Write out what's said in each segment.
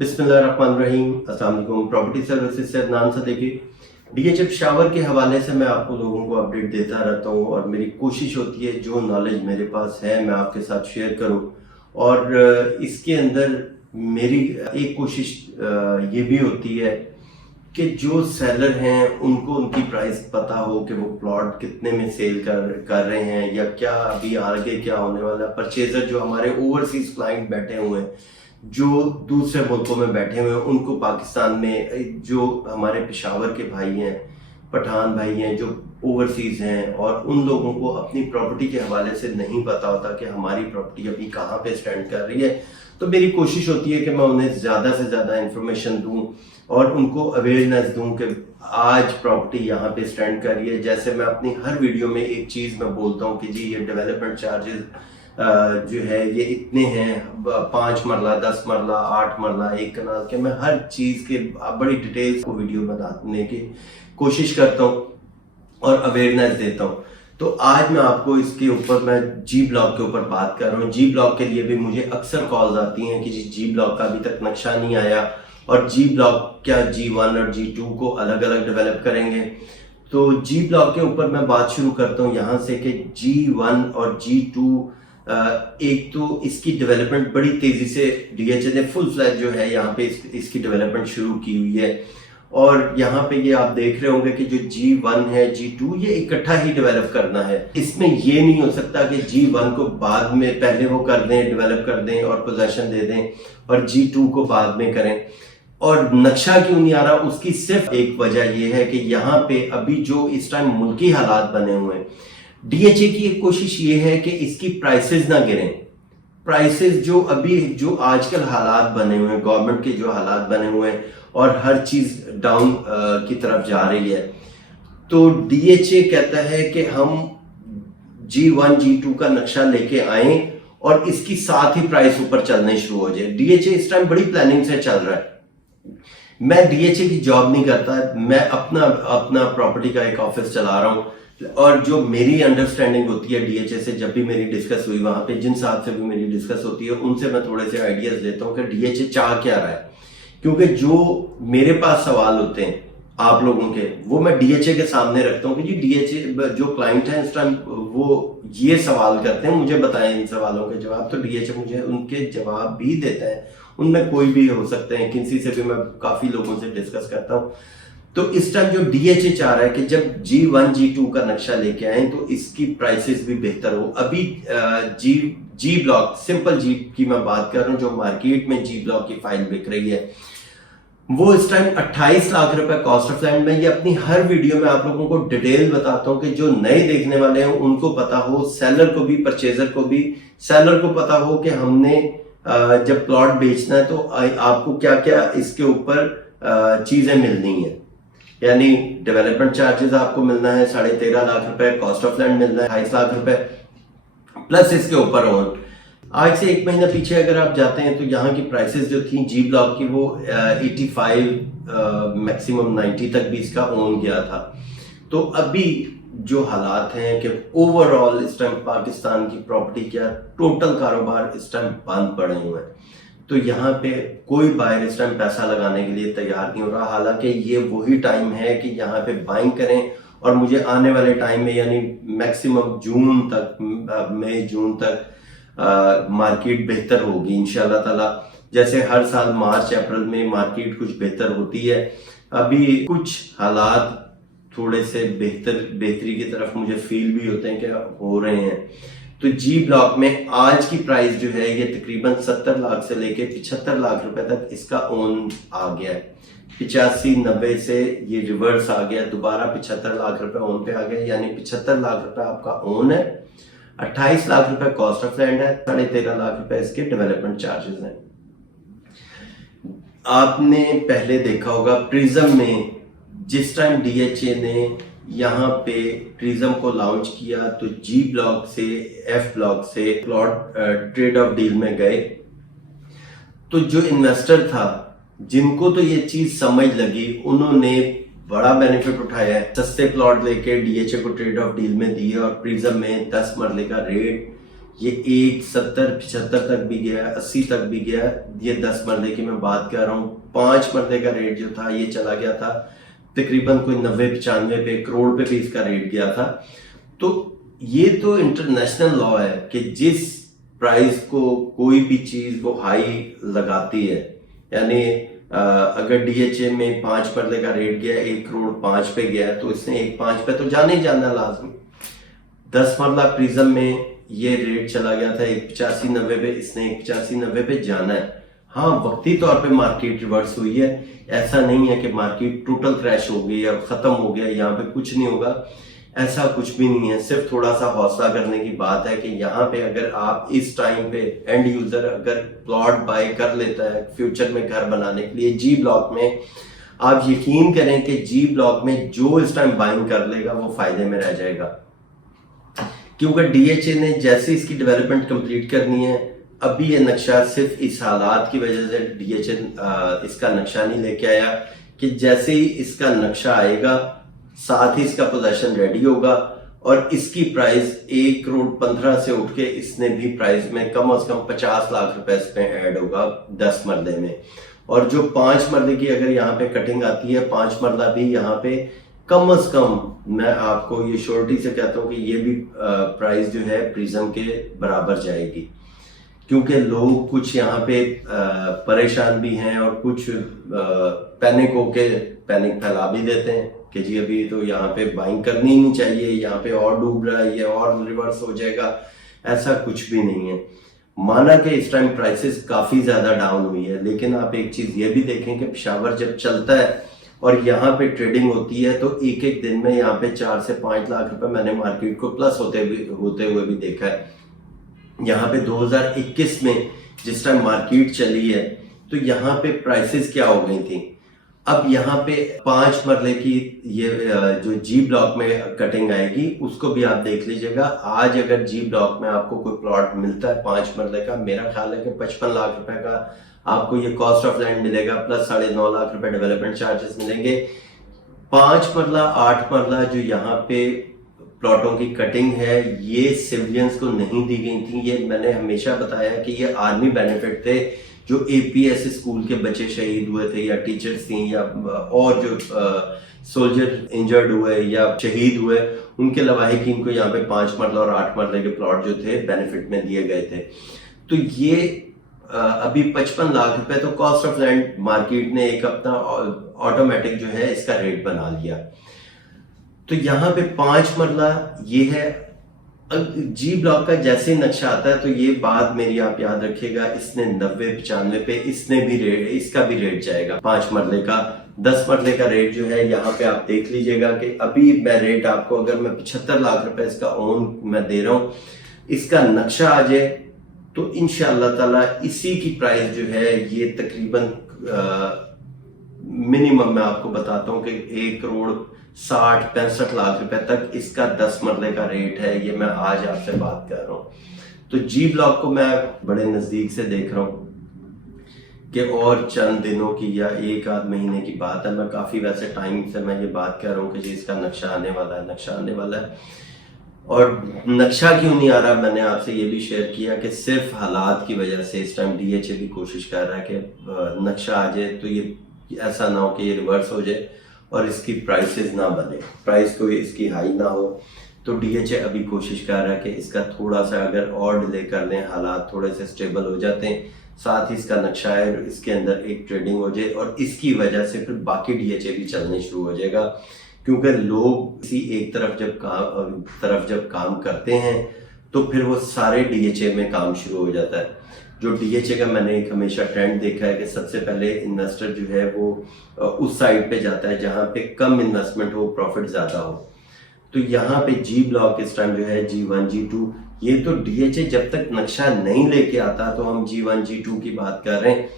बिस्मिल्लाहिर्रहमानिर्रहीम। अस्सलाम वालेकुम। प्रॉपर्टी सर्विसेज से अदनान सदीकी। डीएचएफ शावर के हवाले से मैं आपको लोगों को अपडेट देता रहता हूँ और मेरी कोशिश होती है जो नॉलेज मेरे पास है मैं आपके साथ शेयर करूँ। और इसके अंदर मेरी एक कोशिश ये भी होती है कि जो सेलर हैं उनको उनकी प्राइस पता हो कि वो प्लॉट कितने में सेल कर रहे हैं या क्या अभी आगे क्या होने वाला है। परचेजर जो हमारे ओवरसीज क्लाइंट बैठे हुए हैं, जो दूसरे मुल्कों में बैठे हुए हैं, उनको पाकिस्तान में जो हमारे पेशावर के भाई हैं, पठान भाई हैं जो ओवरसीज हैं, और उन लोगों को अपनी प्रॉपर्टी के हवाले से नहीं पता होता कि हमारी प्रॉपर्टी अभी कहाँ पे स्टैंड कर रही है। तो मेरी कोशिश होती है कि मैं उन्हें ज़्यादा से ज़्यादा इंफॉर्मेशन दूं और उनको अवेयरनेस दूं कि आज प्रॉपर्टी यहाँ पे स्टैंड कर रही है। जैसे मैं अपनी हर वीडियो में एक चीज़ मैं बोलता हूँ कि जी ये डेवलपमेंट चार्जेस जो है ये इतने हैं, 5 मरला, 10 मरला, 8 मरला, 1 कनाल के, मैं हर चीज़ के बड़ी डिटेल्स को वीडियो बनाने की कोशिश करता हूँ और अवेयरनेस देता हूँ। तो आज मैं आपको इसके ऊपर मैं जी ब्लॉक के ऊपर बात कर रहा हूँ। जी ब्लॉक के लिए भी मुझे अक्सर कॉल्स आती हैं कि जी ब्लॉक का अभी तक नक्शा नहीं आया और जी ब्लॉक क्या G1 और G2 को अलग अलग डेवलप करेंगे। तो जी ब्लॉक के ऊपर मैं बात शुरू करता हूँ यहाँ से कि G1 और G2 एक तो इसकी डेवलपमेंट बड़ी तेजी से डीएचए ने फुल फ्लैश जो है यहाँ पे इसकी डेवलपमेंट शुरू की हुई है। और यहाँ पे ये आप देख रहे होंगे कि जो G1 है, G2 ये इकट्ठा ही डेवलप करना है। इसमें ये नहीं हो सकता कि G1 को बाद में पहले वो कर दें, डेवलप कर दें और पोजेशन दे दें और G2 को बाद में करें। और नक्शा क्यों नहीं आ रहा, उसकी सिर्फ एक वजह ये है कि यहाँ पे अभी जो इस टाइम मुल्की हालात बने हुए हैं, डीएचए की एक कोशिश ये है कि इसकी प्राइसेस ना गिरें। प्राइसेस जो अभी जो आजकल हालात बने हुए हैं, गवर्नमेंट के जो हालात बने हुए हैं और हर चीज डाउन की तरफ जा रही है, तो डीएचए कहता है कि हम G1 G2 का नक्शा लेके आए और इसकी साथ ही प्राइस ऊपर चलने शुरू हो जाए। डीएचए इस टाइम बड़ी प्लानिंग से चल रहा है। मैं डीएचए की जॉब नहीं करता, मैं अपना प्रॉपर्टी का एक ऑफिस चला रहा हूँ और जो मेरी अंडरस्टैंडिंग होती है डीएचए से, जब भी मेरी डिस्कस हुई वहां पे जिन साहब से भी मेरी डिस्कस होती है उनसे मैं थोड़े से आइडियाज देता हूँ कि डीएचए चाह क्या रहा है। क्योंकि जो मेरे पास सवाल होते हैं आप लोगों के, वो मैं डीएचए के सामने रखता हूँ कि जी डीएचए जो क्लाइंट है इस टाइम वो ये सवाल करते हैं, मुझे बताएं इन सवालों के जवाब। तो डीएचए मुझे उनके जवाब भी देता है, उनमें कोई भी हो सकते हैं, किसी से भी मैं काफी लोगों से डिस्कस करता हूँ। तो इस टाइम जो डीएचए चाह रहा है कि जब G1 G2 का नक्शा लेके आए तो इसकी प्राइसेस भी बेहतर हो। अभी जी ब्लॉक, सिंपल जी की मैं बात कर रहा हूँ, जो मार्केट में जी ब्लॉक की फाइल बिक रही है वो इस टाइम 28 लाख रुपए कॉस्ट ऑफ लैंड में। ये अपनी हर वीडियो में आप लोगों को डिटेल बताता हूँ कि जो नए देखने वाले हैं उनको पता हो, सेलर को भी, परचेजर को भी। सेलर को पता हो कि हमने जब प्लॉट बेचना है तो आपको क्या क्या इसके ऊपर चीजें मिलनी है। यानी डेवलपमेंट चार्जेस आपको मिलना है 13.5 लाख रुपए, कॉस्ट ऑफ लैंड मिलना है 28 लाख रुपए, प्लस इसके ऊपर ओन। आज से 1 महीना पीछे अगर आप जाते हैं तो यहाँ की प्राइसेस जो थी जी ब्लॉक की वो 85 मैक्सिमम 90 तक भी इसका ओन गया था। तो अभी जो हालात हैं कि ओवरऑल इस टाइम पाकिस्तान की प्रॉपर्टी क्या टोटल कारोबार इस टाइम बंद पड़े हुए हैं। तो यहाँ पे कोई बायर इस टाइम पैसा लगाने के लिए तैयार नहीं हो रहा। हालांकि ये वही टाइम है कि यहाँ पे बाइंग करें और मुझे आने वाले टाइम में यानी मैक्सिमम जून तक, मई जून तक मार्केट बेहतर होगी इंशाल्लाह ताला। जैसे हर साल मार्च अप्रैल में मार्केट कुछ बेहतर होती है, अभी कुछ हालात थोड़े से बेहतरी की तरफ मुझे फील भी होते हैं कि हो रहे हैं। तो जी ब्लॉक में आज की प्राइस जो है ये तकरीबन 70 लाख से लेके 75 लाख रुपए तक इसका ओन आ गया है। 85-90 से ये रिवर्स आ गया, दोबारा 75 लाख रुपए ओन पे आ गया। यानी 75 लाख रुपए आपका ओन है, 28 लाख रुपए कॉस्ट ऑफ लैंड है, 13.5 लाख रुपए इसके डेवलपमेंट चार्जेस हैं। आपने पहले देखा होगा प्रिज्म में जिस टाइम डीएचए ने यहाँ पे प्रिज्म को लॉन्च किया तो जी ब्लॉक से, एफ ब्लॉक से प्लॉट ट्रेड ऑफ डील में गए। तो जो इन्वेस्टर था जिनको तो ये चीज समझ लगी उन्होंने बड़ा बेनिफिट उठाया है। सस्ते प्लॉट लेके डीएचए को ट्रेड ऑफ डील में दिए और प्रिज्म में 10 मरले का रेट ये 170-75 तक भी गया, 80 तक भी गया। ये 10 मरले की मैं बात कर रहा हूँ। 5 मरले का रेट जो था ये चला गया था तकरीबन कोई 90-95 पे, करोड़ पे भी इसका रेट गया था। तो ये तो इंटरनेशनल लॉ है कि जिस प्राइस को कोई भी चीज वो हाई लगाती है, यानी अगर डीएचए में 5 मरले का रेट गया, 1 करोड़ 5 पे गया, तो इसने 1.5 पे तो जाने ही जाना लाजमी। 10 मरला प्रिज्म में ये रेट चला गया था 185-90 पे, इसने 185-90 पे जाना है। हाँ, वक्ती तौर पे मार्केट रिवर्स हुई है, ऐसा नहीं है कि मार्केट टोटल क्रैश हो गई या खत्म हो गया, यहाँ पे कुछ नहीं होगा, ऐसा कुछ भी नहीं है। सिर्फ थोड़ा सा हौसला करने की बात है कि यहाँ पे अगर आप इस टाइम पे एंड यूजर अगर प्लॉट बाय कर लेता है फ्यूचर में घर बनाने के लिए जी ब्लॉक में, आप यकीन करें कि जी ब्लॉक में जो इस टाइम बाइंग कर लेगा वो फायदे में रह जाएगा। क्योंकि डीएचए ने जैसे इसकी डेवलपमेंट कंप्लीट करनी है, अभी ये नक्शा सिर्फ इस हालात की वजह से डीएचए इसका नक्शा नहीं लेके आया कि जैसे ही इसका नक्शा आएगा साथ ही इसका पोजीशन रेडी होगा और इसकी प्राइस 1 करोड़ 15 से उठ के इसने भी प्राइस में कम से कम 50 लाख रुपए इसमें ऐड होगा 10 मरले में। और जो 5 मरले की अगर यहाँ पे कटिंग आती है, 5 मरला भी यहाँ पे कम से कम मैं आपको ये श्योरिटी से कहता हूँ कि ये भी प्राइस जो है प्रिज्म के बराबर जाएगी। क्योंकि लोग कुछ यहाँ पे परेशान भी हैं और कुछ पैनिक होके पैनिक फैला भी देते हैं कि जी अभी तो यहाँ पे बाइंग करनी ही नहीं चाहिए, यहाँ पे और डूब रहा है, ये और रिवर्स हो जाएगा। ऐसा कुछ भी नहीं है। माना कि इस टाइम प्राइसेस काफी ज्यादा डाउन हुई है, लेकिन आप एक चीज ये भी देखें कि पेशावर जब चलता है और यहाँ पे ट्रेडिंग होती है तो एक एक दिन में यहाँ पे 4 से 5 लाख रुपए मैंने मार्केट को प्लस होते हुए भी देखा है। यहाँ पे 2021 में जिस टाइम मार्केट चली है तो यहाँ पे प्राइसेस क्या हो गई थी। अब यहाँ पे 5 मरले की ये जो जी ब्लॉक में कटिंग आएगी उसको भी आप देख लीजिएगा। आज अगर जी ब्लॉक में आपको कोई प्लॉट मिलता है 5 मरले का, मेरा ख्याल है कि 55 लाख रुपए का आपको ये कॉस्ट ऑफ लैंड मिलेगा, प्लस 9.5 लाख रुपए डेवलपमेंट चार्जेस मिलेंगे। 5 मरला 8 मरला जो यहाँ पे प्लॉटों की कटिंग है ये सिविलियंस को नहीं दी गई थी। ये मैंने हमेशा बताया कि ये आर्मी बेनिफिट थे। जो एपीएस स्कूल के बच्चे शहीद हुए थे या टीचर्स थी या और जो सोल्जर इंजर्ड हुए या शहीद हुए, उनके लवाहिकीन को यहाँ पे 5 मरला और 8 मरले के प्लॉट जो थे बेनिफिट में दिए गए थे। तो ये अभी 55 लाख रुपए तो कॉस्ट ऑफ लैंड मार्केट ने एक अपना ऑटोमेटिक जो है इसका रेट बना लिया। तो यहाँ पे 5 मरला ये है। जी ब्लॉक का जैसे नक्शा आता है तो ये बात मेरी आप याद रखिएगा, इसने 90-95 पे इसने भी रेट, इसका भी रेट जाएगा 5 मरले का। 10 मरले का रेट जो है यहाँ पे आप देख लीजिएगा कि अभी मैं रेट आपको अगर मैं 75 लाख रुपए इसका ओन मैं दे रहा हूँ, इसका नक्शा आ जाए तो इंशाअल्लाह ताला इसी की प्राइस जो है ये तकरीबन मिनिमम मैं आपको बताता हूँ कि 1 करोड़ 60-65 लाख रुपए तक इसका 10 मरले का रेट है। ये मैं आज आपसे बात कर रहा हूँ। तो जी ब्लॉक को मैं बड़े नजदीक से देख रहा हूँ कि और चंद दिनों की या 1-आध महीने की बात है। मैं काफी वैसे टाइम से मैं ये बात कर रहा हूँ कि जी इसका नक्शा आने वाला है, नक्शा आने वाला है। और नक्शा क्यों नहीं आ रहा, मैंने आपसे ये भी शेयर किया कि सिर्फ हालात की वजह से इस टाइम डीएचए भी कोशिश कर रहा है कि नक्शा आ जाए तो ये ऐसा ना हो कि ये रिवर्स हो जाए और इसकी प्राइसेस ना बने, प्राइस कोई इसकी हाई ना हो। तो डीएचए अभी कोशिश कर रहा है कि इसका थोड़ा सा अगर और डिले कर लें, हालात थोड़े से स्टेबल हो जाते हैं, साथ ही इसका नक्शा है और इसके अंदर एक ट्रेडिंग हो जाए और इसकी वजह से फिर बाकी डीएचए भी चलने शुरू हो जाएगा। क्योंकि लोग इसी एक तरफ जब काम करते हैं तो फिर वो सारे डीएचए में काम शुरू हो जाता है। जो डीएचए का मैंने एक हमेशा ट्रेंड देखा है कि सबसे पहले इन्वेस्टर जो है वो उस साइड पे जाता है जहां पे कम इन्वेस्टमेंट हो, प्रॉफिट ज्यादा हो। तो यहाँ पे जी ब्लॉक इस टाइम जो है G1 G2, ये तो डीएचए जब तक नक्शा नहीं लेके आता तो हम G1 G2 की बात कर रहे हैं।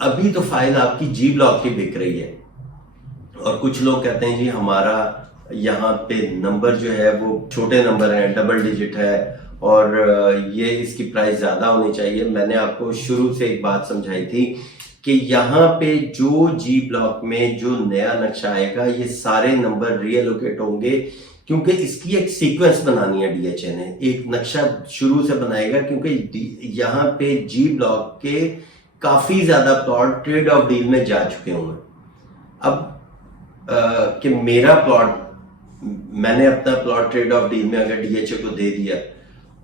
अभी तो फाइल आपकी जी ब्लॉक की बिक रही है और कुछ लोग कहते हैं जी हमारा यहाँ पे नंबर जो है वो छोटे नंबर है, डबल डिजिट है और ये इसकी प्राइस ज्यादा होनी चाहिए। मैंने आपको शुरू से एक बात समझाई थी कि यहाँ पे जो जी ब्लॉक में जो नया नक्शा आएगा ये सारे नंबर रीएलोकेट होंगे, क्योंकि इसकी एक सीक्वेंस बनानी है डीएचए ने, एक नक्शा शुरू से बनाएगा, क्योंकि यहाँ पे जी ब्लॉक के काफी ज्यादा प्लॉट ट्रेड ऑफ डील में जा चुके होंगे। अब कि मेरा प्लॉट, मैंने अपना प्लॉट ट्रेड ऑफ डील में अगर डीएचए को दे दिया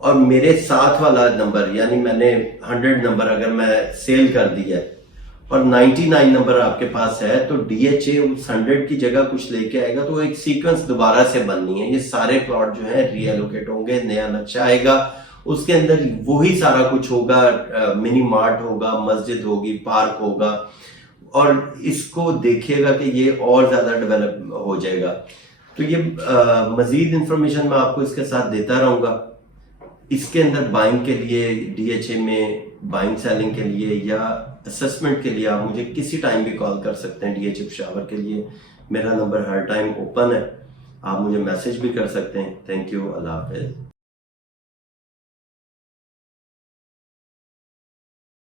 और मेरे साथ वाला नंबर, यानी मैंने 100 नंबर अगर मैं सेल कर दिया और 99 नंबर आपके पास है, तो डीएचए उस 100 की जगह कुछ लेके आएगा, तो एक सीक्वेंस दोबारा से बननी है। ये सारे प्लॉट जो है रीएलोकेट होंगे, नया नक्शा आएगा, उसके अंदर वही सारा कुछ होगा, मिनी मार्ट होगा, मस्जिद होगी, पार्क होगा, और इसको देखिएगा कि ये और ज्यादा डेवलप हो जाएगा। तो ये मजीद इंफॉर्मेशन मैं आपको इसके साथ देता रहूंगा। इसके अंदर बाइंग के लिए, डीएचए में बाइंग सेलिंग के लिए या असेसमेंट के लिए आप मुझे किसी टाइम भी कॉल कर सकते हैं। डीएचए पेशावर के लिए मेरा नंबर हर टाइम ओपन है, आप मुझे मैसेज भी कर सकते हैं। Thank you, Allah Hafiz.